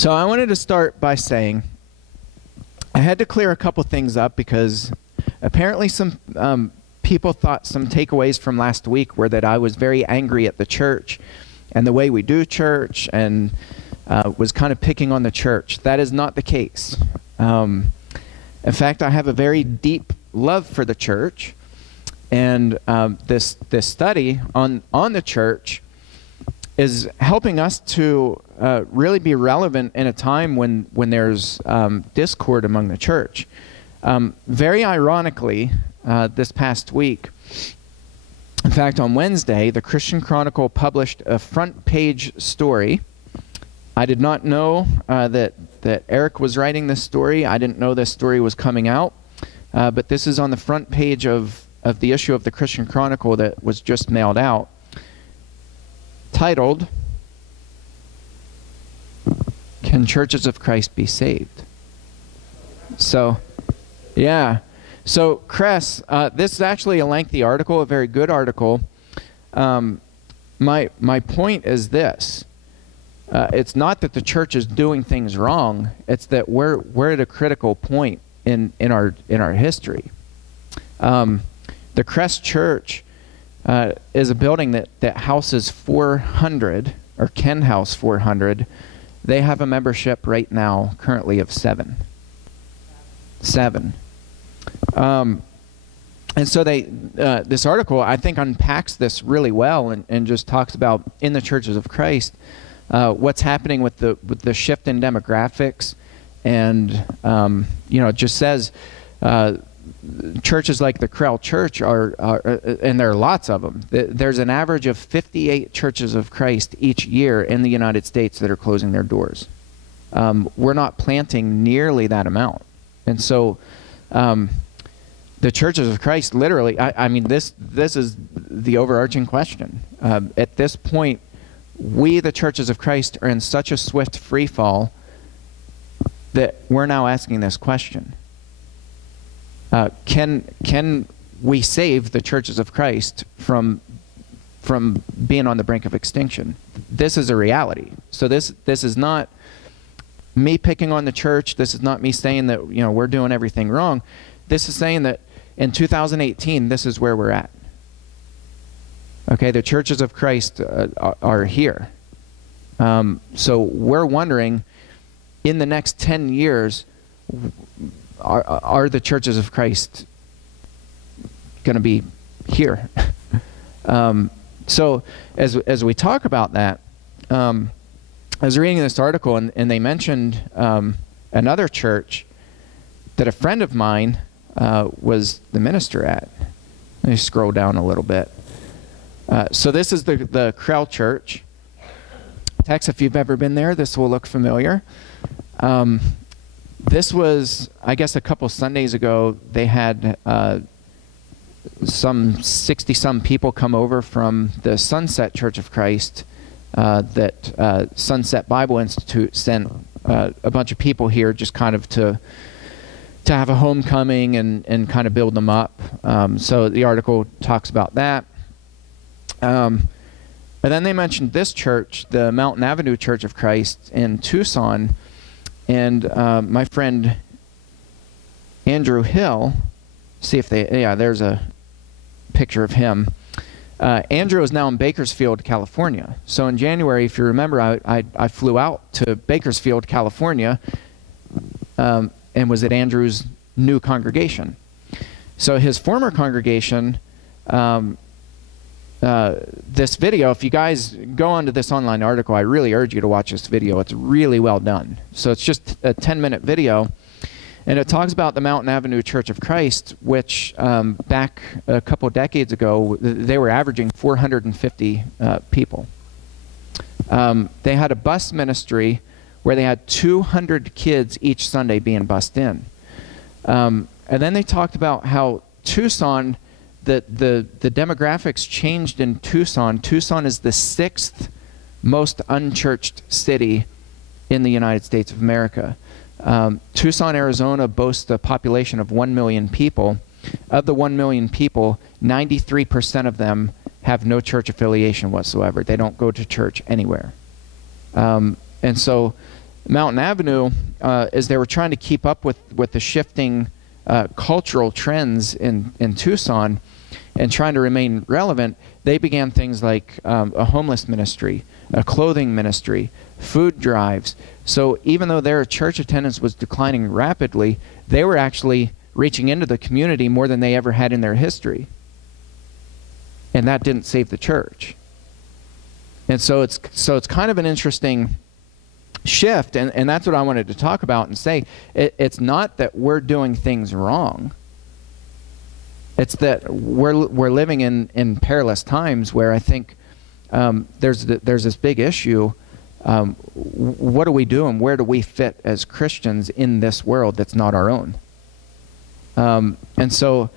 So I wanted to start by saying I had to clear a couple things up because apparently some people thought some takeaways from last week were that I was very angry at the church and the way we do church and was kind of picking on the church. That is not the case. In fact, I have a very deep love for the church, and this study on the church is helping us to really be relevant in a time when there's discord among the church. Very ironically, this past week, in fact, on Wednesday, the Christian Chronicle published a front page story. I did not know that Eric was writing this story. I didn't know this story was coming out. But this is on the front page of the issue of the Christian Chronicle that was just mailed out, titled, "Can Churches of Christ Be Saved?" So, yeah. So, Cress, this is actually a lengthy article, a very good article. My point is this. It's not that the church is doing things wrong. It's that we're at a critical point in our history. The Crest Church is a building that houses 400, or can house 400. They have a membership right now currently of 7. And so this article, I think, unpacks this really well and just talks about, in the churches of Christ, what's happening with the shift in demographics. And it just says churches like the Krell Church are, and there are lots of them. There's an average of 58 churches of Christ each year in the United States that are closing their doors. We're not planting nearly that amount. And so the churches of Christ, literally, I mean, this is the overarching question. At this point, we, the churches of Christ, are in such a swift free fall that we're now asking this question. Can we save the churches of Christ from being on the brink of extinction? This is a reality. So this is not me picking on the church. This is not me saying that we're doing everything wrong. This is saying that in 2018, this is where we're at. Okay, the churches of Christ are here. So we're wondering, in the next 10 years, are the churches of Christ going to be here? So as we talk about that, I was reading this article, and they mentioned another church that a friend of mine was the minister at. Let me scroll down a little bit. So this is the Krell Church. Tex, if you've ever been there, this will look familiar. This was, I guess, a couple Sundays ago. They had some 60-some people come over from the Sunset Church of Christ that Sunset Bible Institute sent a bunch of people here just kind of to have a homecoming and kind of build them up. So the article talks about that. And then they mentioned this church, the Mountain Avenue Church of Christ in Tucson. And my friend Andrew Hill, see if there's a picture of him. Andrew is now in Bakersfield, California. So in January, if you remember, I flew out to Bakersfield, California, and was at Andrew's new congregation. So his former congregation, this video, if you guys go onto this online article, I really urge you to watch this video. It's really well done. So it's just a 10-minute video, and it talks about the Mountain Avenue Church of Christ, which back a couple decades ago, they were averaging 450 people. They had a bus ministry where they had 200 kids each Sunday being bussed in. And then they talked about how Tucson, the demographics changed in Tucson. Tucson is the 6th most unchurched city in the United States of America. Tucson, Arizona boasts a population of 1 million people. Of the 1 million people, 93% of them have no church affiliation whatsoever. They don't go to church anywhere. And so Mountain Avenue, as they were trying to keep up with the shifting cultural trends in Tucson and trying to remain relevant, they began things like a homeless ministry, a clothing ministry, food drives. So even though their church attendance was declining rapidly, they were actually reaching into the community more than they ever had in their history. And that didn't save the church. And so it's kind of an interesting shift, and that's what I wanted to talk about and say. It's not that we're doing things wrong. It's that we're living in perilous times where I think there's this big issue. What do we do and where do we fit as Christians in this world that's not our own? And so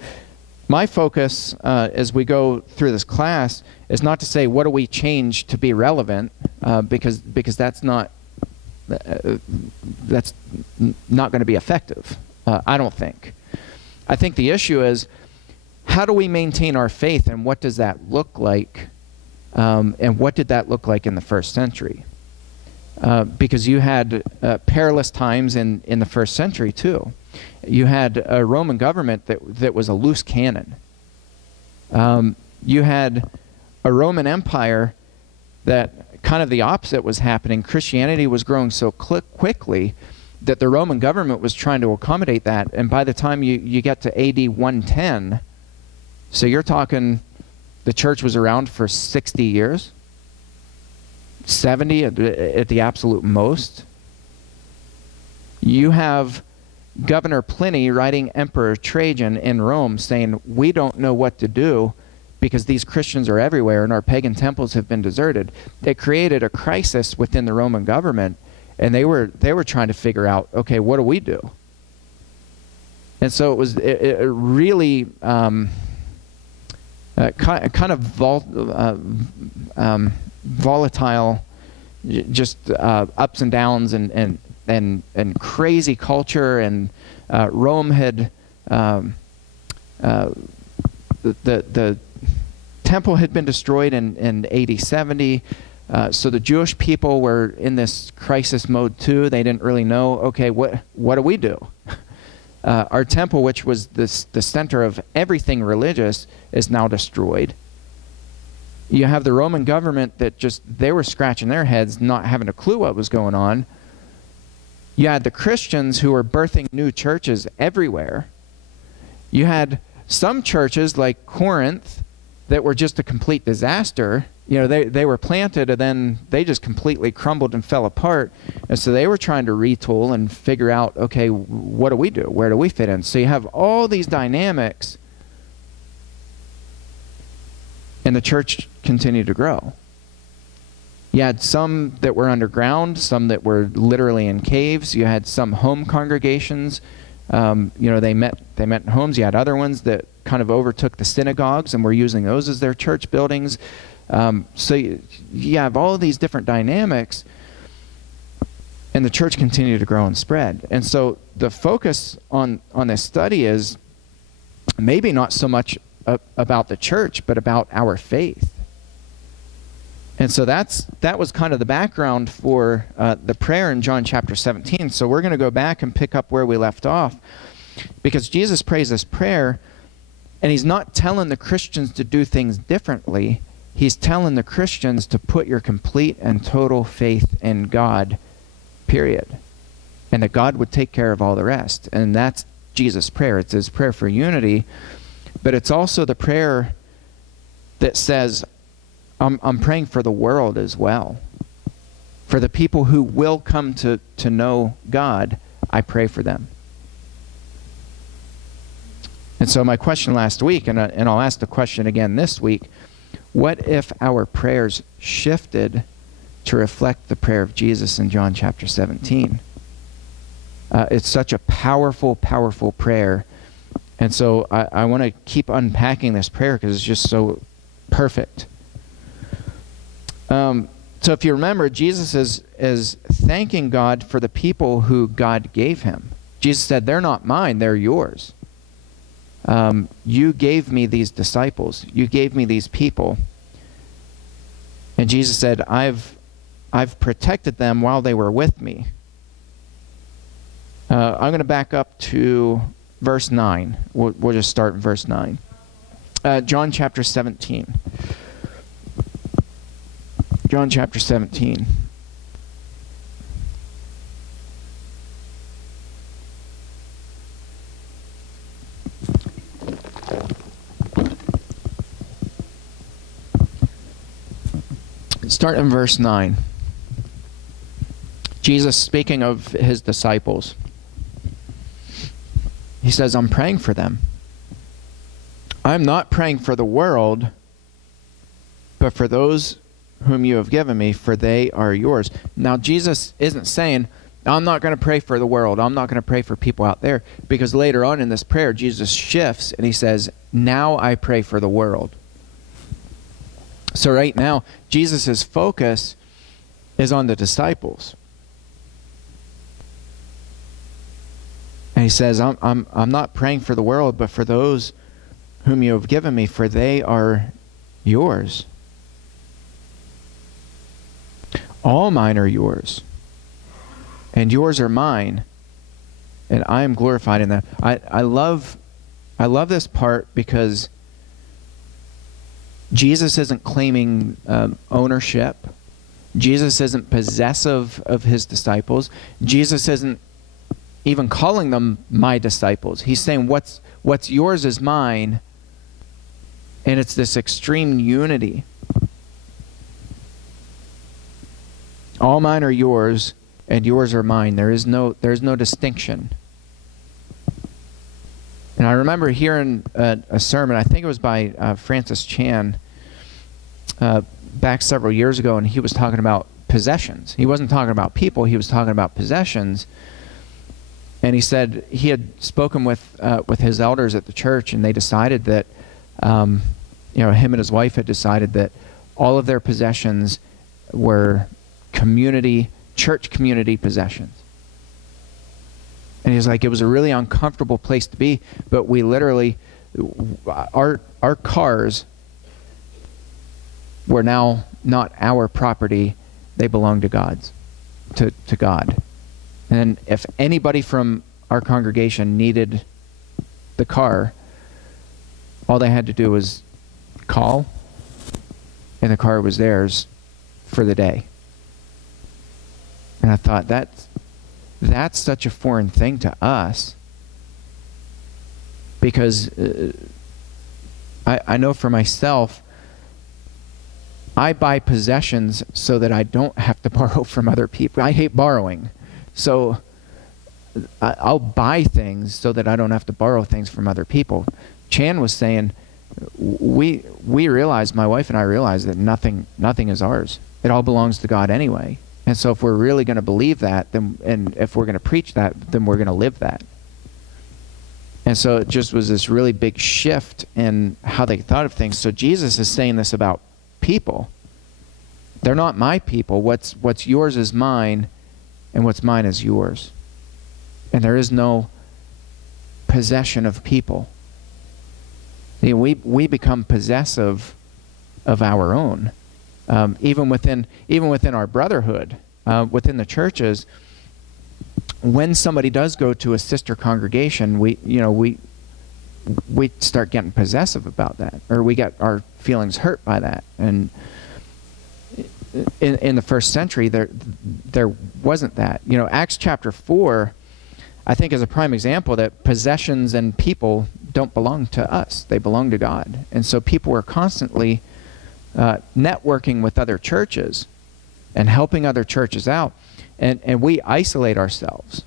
my focus as we go through this class is not to say what do we change to be relevant, because that's not going to be effective. I don't think. I think the issue is, how do we maintain our faith, and what does that look like? And what did that look like in the first century? Because you had perilous times in the first century too. You had a Roman government that was a loose cannon. You had a Roman Empire that kind of the opposite was happening. Christianity was growing so quickly that the Roman government was trying to accommodate that. And by the time you get to AD 110, so you're talking the church was around for 60 years, 70 at the absolute most. You have Governor Pliny writing Emperor Trajan in Rome saying, we don't know what to do because these Christians are everywhere and our pagan temples have been deserted. It created a crisis within the Roman government, and they were trying to figure out, okay, what do we do? And so it was really kind of volatile, just ups and downs and crazy culture. And Rome had the temple had been destroyed in AD 70. So the Jewish people were in this crisis mode too. They didn't really know, okay, what do we do? Our temple, which was the center of everything religious, is now destroyed. You have the Roman government that they were scratching their heads, not having a clue what was going on. You had the Christians who were birthing new churches everywhere. You had some churches like Corinth that were just a complete disaster. You know, they were planted and then they just completely crumbled and fell apart. And so they were trying to retool and figure out, okay, what do we do? Where do we fit in? So you have all these dynamics, and the church continued to grow. You had some that were underground, some that were literally in caves. You had some home congregations. You know, they met in homes. You had other ones that kind of overtook the synagogues and were using those as their church buildings. So you have all of these different dynamics, and the church continued to grow and spread. And so the focus on this study is maybe not so much about the church, but about our faith. And so that was kind of the background for the prayer in John chapter 17. So we're going to go back and pick up where we left off, because Jesus prays this prayer, and he's not telling the Christians to do things differently. He's telling the Christians to put your complete and total faith in God, period. And that God would take care of all the rest. And that's Jesus' prayer. It's his prayer for unity. But it's also the prayer that says, I'm praying for the world as well. For the people who will come to know God, I pray for them. And so my question last week, and I'll ask the question again this week, what if our prayers shifted to reflect the prayer of Jesus in John chapter 17? It's such a powerful, powerful prayer. And so I want to keep unpacking this prayer because it's just so perfect. So if you remember, Jesus is thanking God for the people who God gave him. Jesus said, they're not mine, they're yours. You gave me these disciples. You gave me these people. And Jesus said, I've protected them while they were with me. I'm going to back up to verse 9. We'll just start in verse 9. John chapter 17. John chapter 17. Start in verse 9. Jesus speaking of his disciples. He says, I'm praying for them. I'm not praying for the world, but for those whom you have given me, for they are yours. Now, Jesus isn't saying, I'm not going to pray for the world. I'm not going to pray for people out there. Because later on in this prayer, Jesus shifts and he says, now I pray for the world. So right now, Jesus' focus is on the disciples. And he says, I'm not praying for the world, but for those whom you have given me, for they are yours. All mine are yours, and yours are mine, and I am glorified in them. I love this part because Jesus isn't claiming ownership. Jesus isn't possessive of his disciples. Jesus isn't even calling them my disciples. He's saying what's yours is mine, and it's this extreme unity. All mine are yours, and yours are mine. There's no distinction. And I remember hearing a sermon, I think it was by Francis Chan, back several years ago, and he was talking about possessions. He wasn't talking about people, he was talking about possessions. And he said he had spoken with his elders at the church, and they decided that, him and his wife had decided that all of their possessions were church community possessions. And he's like, it was a really uncomfortable place to be, but we literally, our cars were now not our property, they belong to to God. And if anybody from our congregation needed the car, all they had to do was call, and the car was theirs for the day. And I thought, that's such a foreign thing to us, because I know for myself, I buy possessions so that I don't have to borrow from other people. I hate borrowing. So I'll buy things so that I don't have to borrow things from other people. Chan was saying, we realize, my wife and I realize that nothing is ours. It all belongs to God anyway. And so if we're really going to believe that, then, and if we're going to preach that, then we're going to live that. And so it just was this really big shift in how they thought of things. So Jesus is saying this about people. They're not my people. What's yours is mine, and what's mine is yours. And there is no possession of people. We become possessive of our own. Even within our brotherhood, within the churches, when somebody does go to a sister congregation, we start getting possessive about that, or we get our feelings hurt by that. And in the first century, there wasn't that. Acts chapter 4, I think, is a prime example that possessions and people don't belong to us; they belong to God. And so people were constantly networking with other churches and helping other churches out, and we isolate ourselves.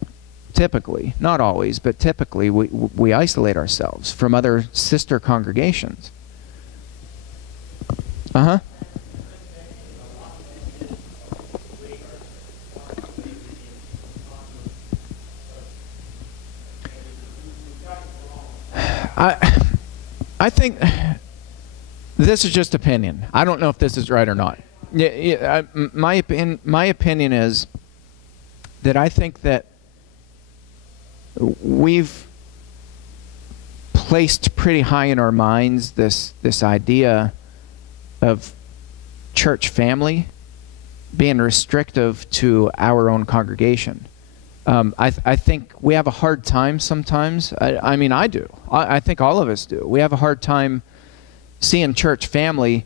Typically, not always, but typically we isolate ourselves from other sister congregations. I think this is just opinion. I don't know if this is right or not. My opinion is that I think that we've placed pretty high in our minds this idea of church family being restrictive to our own congregation. I think we have a hard time sometimes. I mean, I do. I think all of us do. We have a hard time seeing church family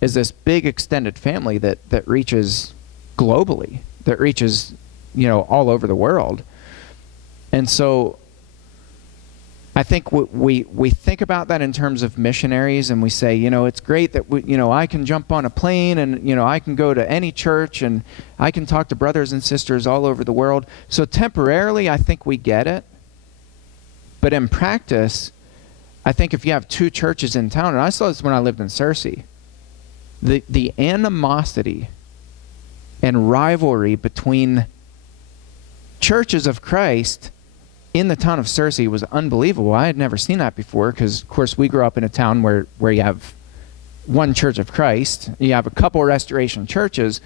as this big extended family that reaches globally, that reaches, all over the world. And so I think we think about that in terms of missionaries, and we say, it's great that I can jump on a plane and I can go to any church and I can talk to brothers and sisters all over the world. So temporarily, I think we get it. But in practice, I think if you have two churches in town, and I saw this when I lived in Searcy, the animosity and rivalry between churches of Christ in the town of Searcy was unbelievable. I had never seen that before because, of course, we grew up in a town where you have one Church of Christ. You have a couple Restoration churches.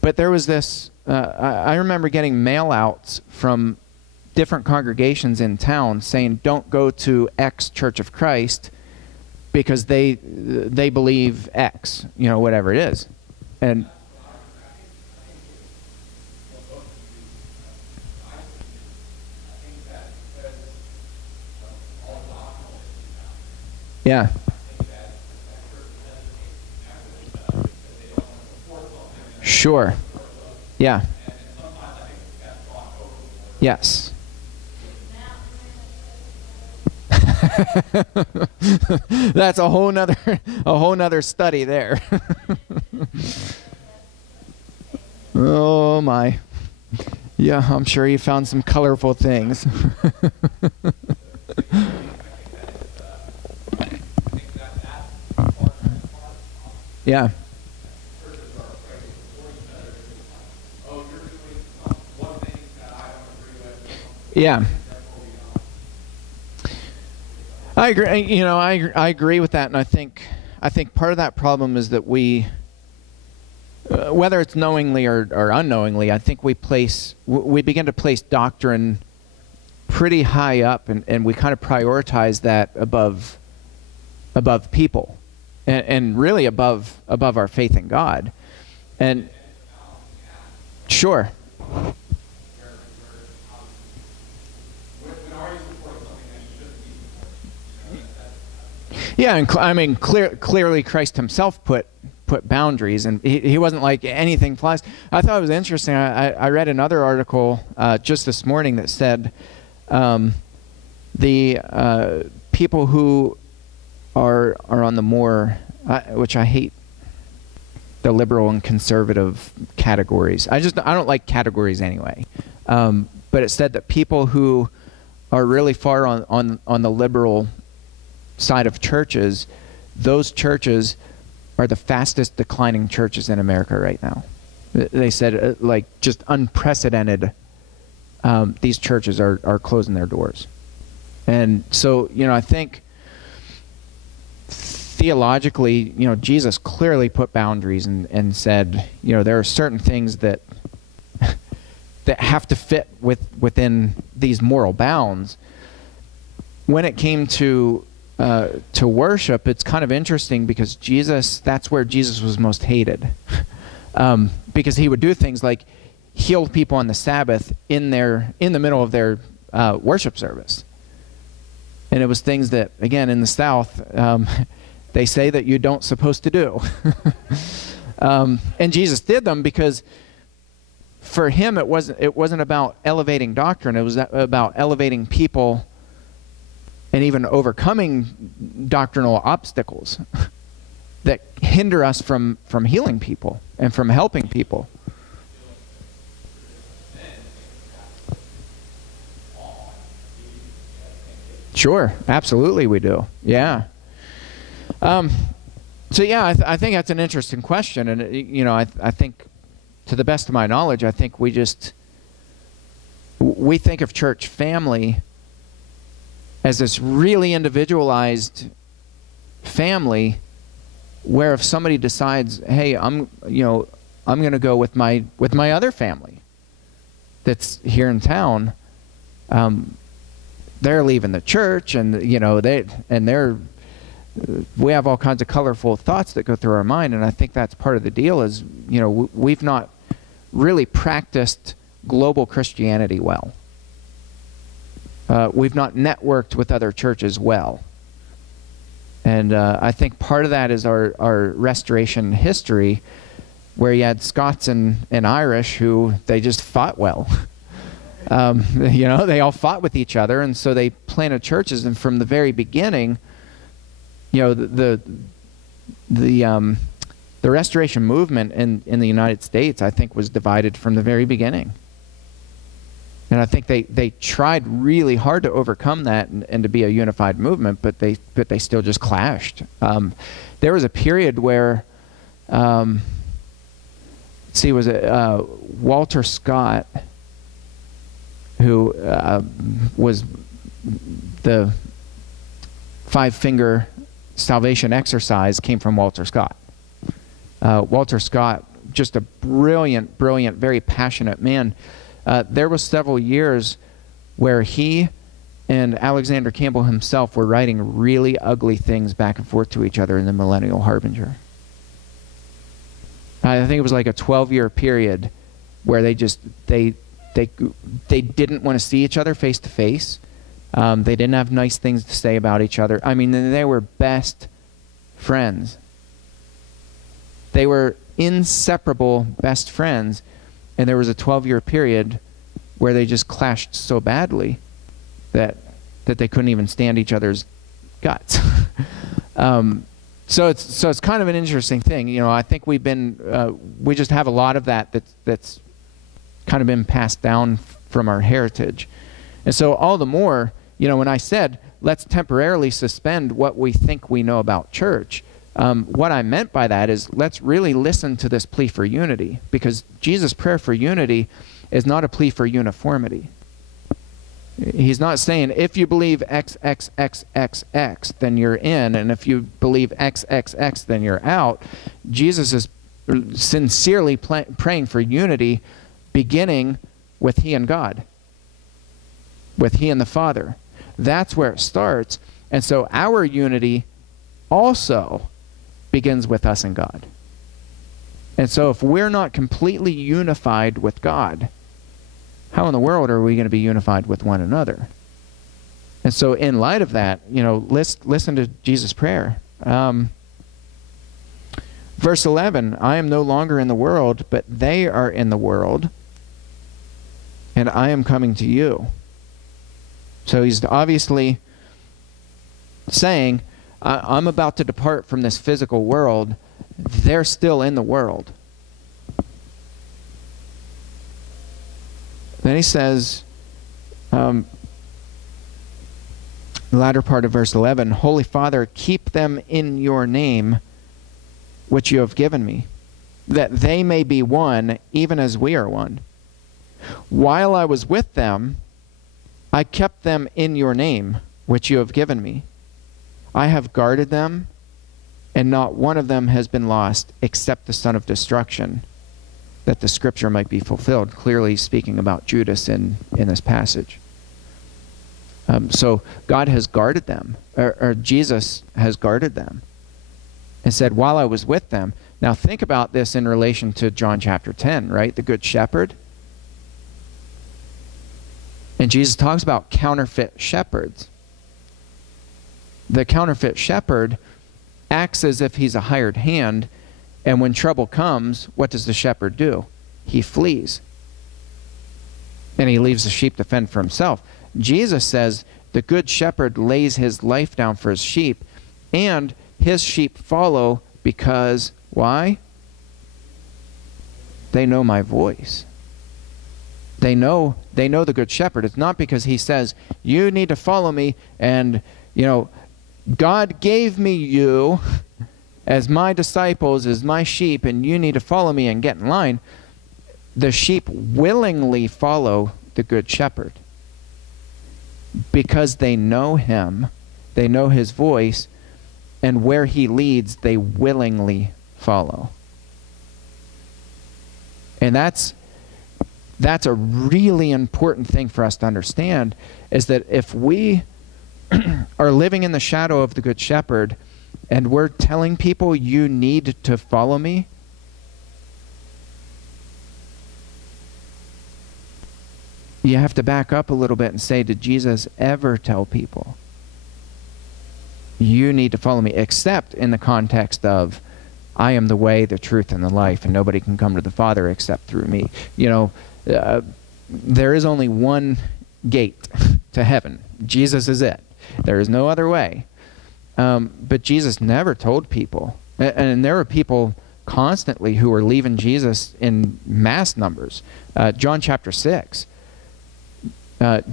But there was this, I remember getting mail-outs from different congregations in town saying, don't go to X Church of Christ because they believe X, whatever it is. And yeah. Sure. Yeah. Yes. That's a whole nother study there. Oh my. Yeah, I'm sure you found some colorful things. Yeah. Yeah. I agree. I agree with that, and I think part of that problem is that we, whether it's knowingly or unknowingly, I think we begin to place doctrine pretty high up, and we kind of prioritize that above people, and really above our faith in God, and sure. Yeah, and I mean, clearly Christ himself put boundaries, and he wasn't like anything flies. I thought it was interesting. I read another article just this morning that said the people who are on the more, which I hate, the liberal and conservative categories. I don't like categories anyway. But it said that people who are really far on the liberal side of churches, those churches are the fastest declining churches in America right now. They said like just unprecedented, these churches are closing their doors. And so, I think theologically, Jesus clearly put boundaries and said, there are certain things that have to fit within these moral bounds. When it came to worship, it's kind of interesting because that's where Jesus was most hated. Because he would do things like heal people on the Sabbath in the middle of their worship service. And it was things that, again, in the South, they say that you don't supposed to do. And Jesus did them because for him it wasn't about elevating doctrine, it was about elevating people and even overcoming doctrinal obstacles that hinder us from healing people and from helping people. Sure, absolutely we do. Yeah. So yeah, I think that's an interesting question, and I think, to the best of my knowledge, I think we think of church family as this really individualized family, where if somebody decides, hey, I'm going to go with my other family that's here in town, they're leaving the church, and we have all kinds of colorful thoughts that go through our mind, and I think that's part of the deal is, we've not really practiced global Christianity well. We've not networked with other churches well. And I think part of that is our Restoration history, where you had Scots and Irish who they just fought well. You know, they all fought with each other, and so they planted churches. And from the very beginning, you know, the Restoration movement in the United States, I think, was divided from the very beginning. And I think they tried really hard to overcome that and to be a unified movement, but they still just clashed. There was a period where, was it Walter Scott, who was the five-finger salvation exercise, came from Walter Scott. Walter Scott, just a brilliant, very passionate man. There was several years where he and Alexander Campbell himself were writing really ugly things back and forth to each other in the Millennial Harbinger. I think it was like a 12-year period where they didn't want to see each other face to face. They didn't have nice things to say about each other. I mean, they were best friends. They were inseparable best friends, and there was a 12-year period where they just clashed so badly that they couldn't even stand each other's guts. So it's kind of an interesting thing. You know, I think we just have a lot of that's kind of been passed down from our heritage. And so all the more, you know, when I said, let's temporarily suspend what we think we know about church, what I meant by that is let's really listen to this plea for unity, because Jesus' prayer for unity is not a plea for uniformity. He's not saying, if you believe X, X, X, X, X, then you're in, and if you believe X, X, X, then you're out. Jesus is sincerely praying for unity, beginning with he and God, with he and the Father. That's where it starts. And so our unity also begins with us and God. And so if we're not completely unified with God, how in the world are we going to be unified with one another? And so in light of that, you know, listen to Jesus' prayer. Verse 11, I am no longer in the world, but they are in the world, and I am coming to you. So he's obviously saying, I'm about to depart from this physical world. They're still in the world. Then he says, the latter part of verse 11, Holy Father, keep them in your name, which you have given me, that they may be one, even as we are one. While I was with them, I kept them in your name, which you have given me. I have guarded them, and not one of them has been lost, except the son of destruction, that the scripture might be fulfilled. Clearly speaking about Judas in this passage. So God has guarded them, or Jesus has guarded them, and said, while I was with them. Now think about this in relation to John chapter 10, right? The Good Shepherd. And Jesus talks about counterfeit shepherds. The counterfeit shepherd acts as if he's a hired hand, and when trouble comes, what does the shepherd do? He flees. And he leaves the sheep to fend for himself. Jesus says the good shepherd lays his life down for his sheep, and his sheep follow because, why? They know my voice. They know the good shepherd. It's not because he says, you need to follow me, and, you know, God gave me you as my disciples, as my sheep, and you need to follow me and get in line. The sheep willingly follow the good shepherd because they know him, they know his voice, and where he leads, they willingly follow. And that's a really important thing for us to understand, is that if we are living in the shadow of the Good Shepherd and we're telling people you need to follow me, you have to back up a little bit and say, did Jesus ever tell people, you need to follow me, except in the context of, I am the way, the truth, and the life, and nobody can come to the Father except through me. There is only one gate to heaven. Jesus is it. There is no other way. But Jesus never told people. And there were people constantly who were leaving Jesus in mass numbers. John chapter 6.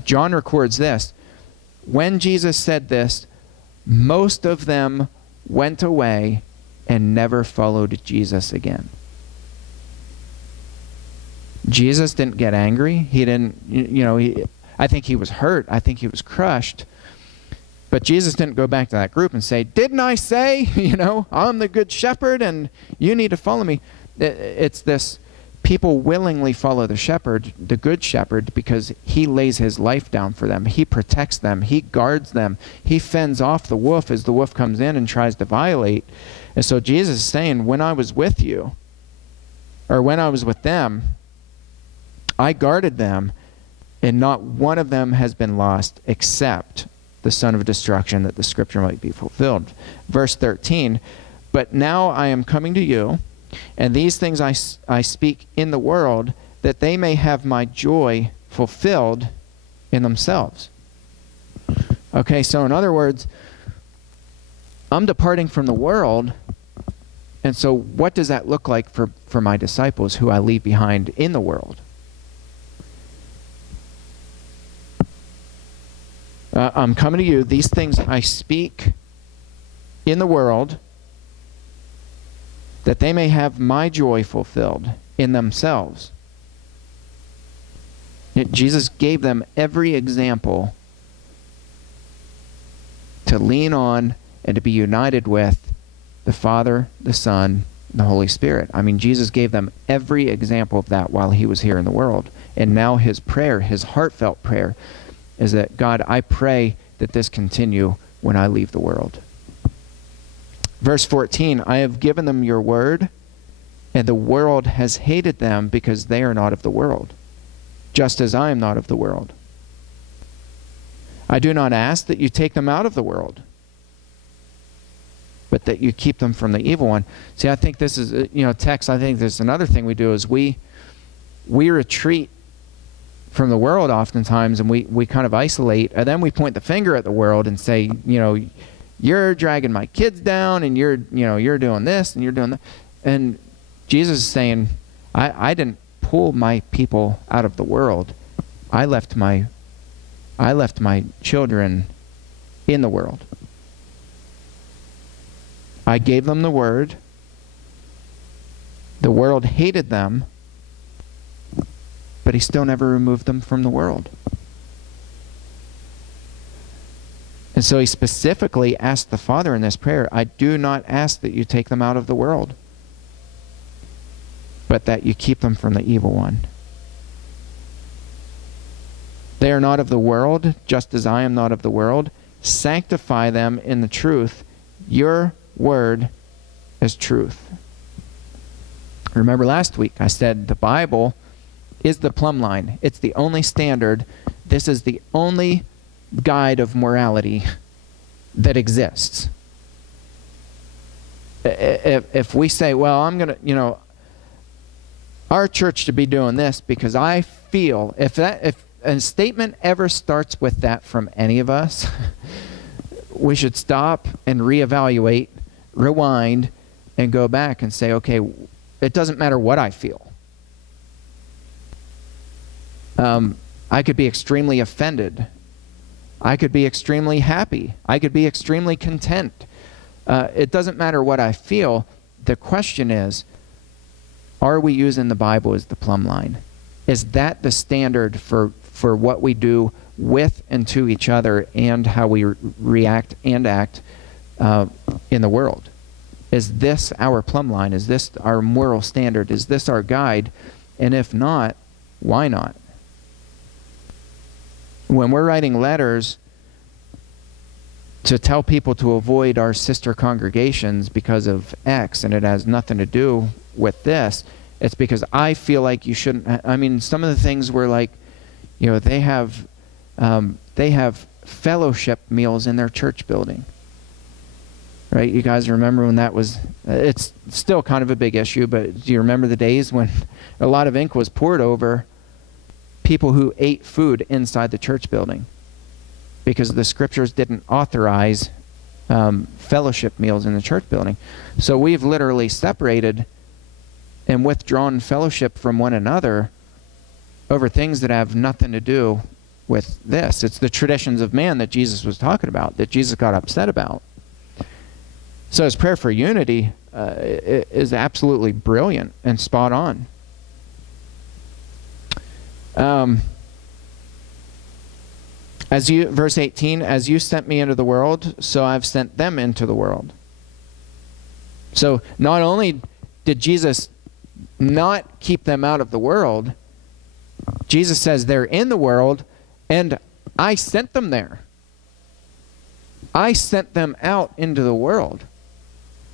John records this. When Jesus said this, most of them went away and never followed Jesus again. Jesus didn't get angry. He didn't, I think he was hurt. I think he was crushed. But Jesus didn't go back to that group and say, didn't I say, I'm the good shepherd and you need to follow me. It's this, people willingly follow the shepherd, the good shepherd, because he lays his life down for them. He protects them. He guards them. He fends off the wolf as the wolf comes in and tries to violate. And so Jesus is saying, when I was with you, or when I was with them, I guarded them, and not one of them has been lost except the son of destruction, that the scripture might be fulfilled. Verse 13, but now I am coming to you, and these things I speak in the world, that they may have my joy fulfilled in themselves. Okay, so in other words, I'm departing from the world, and so what does that look like for my disciples who I leave behind in the world? I'm coming to you. These things I speak in the world, that they may have my joy fulfilled in themselves. Jesus gave them every example to lean on and to be united with the Father, the Son, and the Holy Spirit. I mean, Jesus gave them every example of that while he was here in the world. And now his prayer, his heartfelt prayer, is that, God, I pray that this continue when I leave the world. Verse 14, I have given them your word, and the world has hated them because they are not of the world, just as I am not of the world. I do not ask that you take them out of the world, but that you keep them from the evil one. See, I think this is, text, I think there's another thing we do is we retreat from the world oftentimes, and we kind of isolate, and then we point the finger at the world and say, you're dragging my kids down, and you're doing this, and you're doing that. And Jesus is saying, I didn't pull my people out of the world. I left my children in the world. I gave them the word. The world hated them, but he still never removed them from the world. And so he specifically asked the Father in this prayer, I do not ask that you take them out of the world, but that you keep them from the evil one. They are not of the world, just as I am not of the world. Sanctify them in the truth. Your word is truth. Remember last week I said the Bible is the plumb line. It's the only standard. This is the only guide of morality that exists. If we say, well, I'm going to, our church should be doing this because I feel, if a statement ever starts with that from any of us, we should stop and reevaluate, rewind, and go back and say, okay, it doesn't matter what I feel. I could be extremely offended. I could be extremely happy. I could be extremely content. It doesn't matter what I feel. The question is, are we using the Bible as the plumb line? Is that the standard for what we do with and to each other and how we react and act in the world? Is this our plumb line? Is this our moral standard? Is this our guide? And if not, why not? When we're writing letters to tell people to avoid our sister congregations because of X, and it has nothing to do with this, it's because I feel like you shouldn't. I mean, some of the things were like, You know, they have fellowship meals in their church building. Right? You guys remember when that was, it's still kind of a big issue, but do you remember the days when a lot of ink was poured over people who ate food inside the church building because the scriptures didn't authorize fellowship meals in the church building? So we've literally separated and withdrawn fellowship from one another over things that have nothing to do with this. It's the traditions of man that Jesus was talking about, that Jesus got upset about. So his prayer for unity is absolutely brilliant and spot on. Verse 18, as you sent me into the world, so I've sent them into the world. So not only did Jesus not keep them out of the world, Jesus says they're in the world, and I sent them there. I sent them out into the world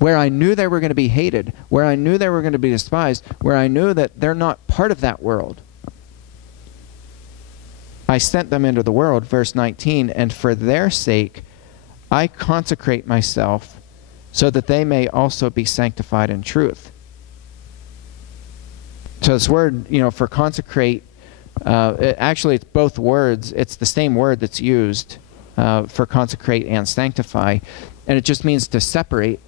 where I knew they were going to be hated, where I knew they were going to be despised, where I knew that they're not part of that world. I sent them into the world, verse 19, and for their sake I consecrate myself so that they may also be sanctified in truth. So this word, you know, for consecrate, actually it's both words. It's the same word that's used for consecrate and sanctify, and it just means to separate.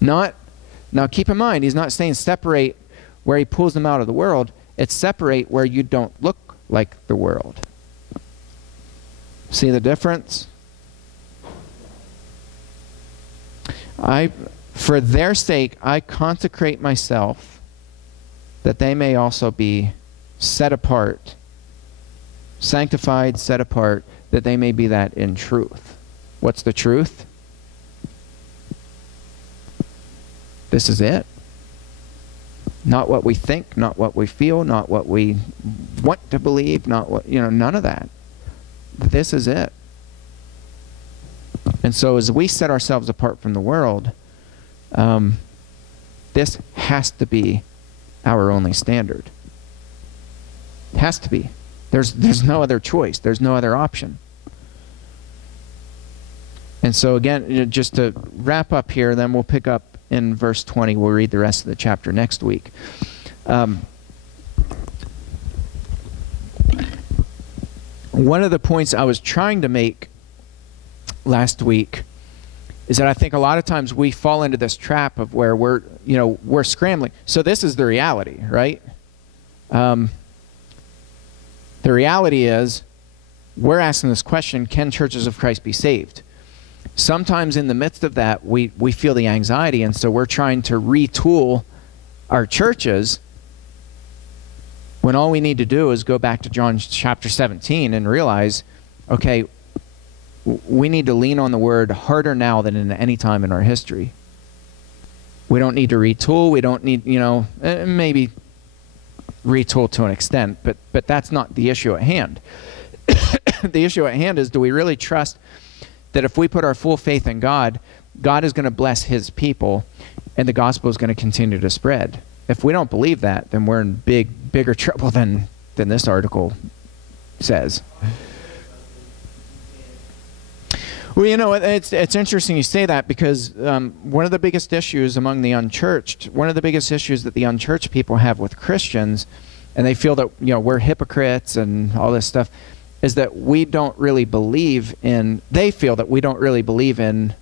Now keep in mind, he's not saying separate where he pulls them out of the world. It's separate where you don't look like the world. See the difference? For their sake, I consecrate myself that they may also be set apart, sanctified, set apart, that they may be that in truth. What's the truth? This is it. Not what we think, not what we feel, not what we want to believe, not what, you know, none of that. This is it. And so as we set ourselves apart from the world, this has to be our only standard. It has to be. There's no other choice. There's no other option. And so again, just to wrap up here, then we'll pick up in verse 20. We'll read the rest of the chapter next week. One of the points I was trying to make last week is that I think a lot of times we fall into this trap of where we're scrambling. So this is the reality, right? The reality is we're asking this question, can churches of Christ be saved? Sometimes in the midst of that, we feel the anxiety, and so we're trying to retool our churches when all we need to do is go back to John chapter 17 and realize, okay, we need to lean on the word harder now than in any time in our history. We don't need to retool. We don't need, maybe retool to an extent, but that's not the issue at hand. The issue at hand is, do we really trust that if we put our full faith in God, God is going to bless his people and the gospel is going to continue to spread? If we don't believe that, then we're in bigger trouble than this article says. Well, it's interesting you say that, because one of the biggest issues among the unchurched, one of the biggest issues that the unchurched people have with Christians, and they feel that we're hypocrites and all this stuff, is that we don't really believe in, they feel that we don't really believe in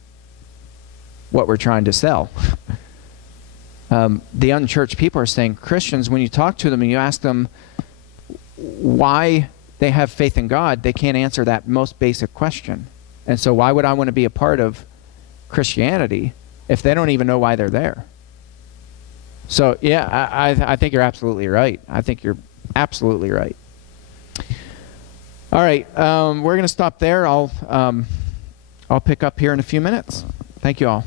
what we're trying to sell. The unchurched people are saying, Christians, when you talk to them and you ask them why they have faith in God, they can't answer that most basic question. And so why would I want to be a part of Christianity if they don't even know why they're there? So yeah, I think you're absolutely right. I think you're absolutely right. All right, we're going to stop there. I'll pick up here in a few minutes. Thank you all.